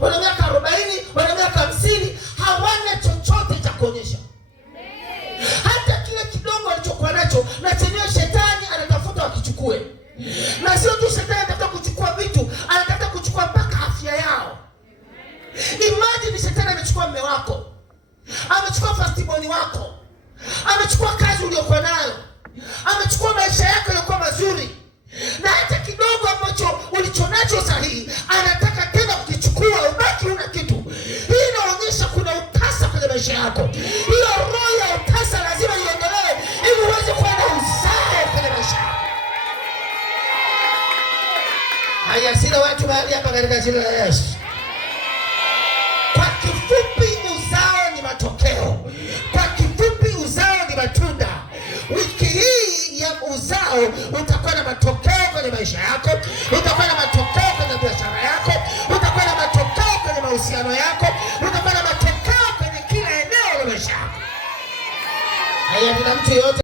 wana miaka 40, wana miaka 50, hawana chochote cha kuonyesha. Hata kile kidogo alichokuwa nacho na chenyewe shetani anatafuta wakichukue. Na sio tu shetani anatafuta kuchukua vitu, anatafuta kuchukua mpaka afya yao. Imagine shetani amechukua mume wako, amechukua firstborn wako, amechukua kazi uliyokuwa nayo, amechukua maisha yako yaliokuwa mazuri, na hata kidogo ambacho ulichonacho sahihi anataka tena kukichukua, ubaki una kitu. Hii inaonyesha kuna utasa kwenye maisha yako. Hiyo roho ya utasa lazima iondolewe ili uweze kuwa na uzao kwenye maisha yako. Haya, sina watu mahali hapa katika jina la Yesu. Kwa kifupi, uzao ni matokeo. Kwa kifupi, uzao ni matunda. Wiki hii ya uzao utakuwa na matokeo kwenye maisha yako, utakuwa na matokeo kwenye biashara yako, utakuwa na matokeo kwenye mahusiano yako, utakuwa na matokeo kwenye kila eneo la maisha yako. Haya, kuna mtu yote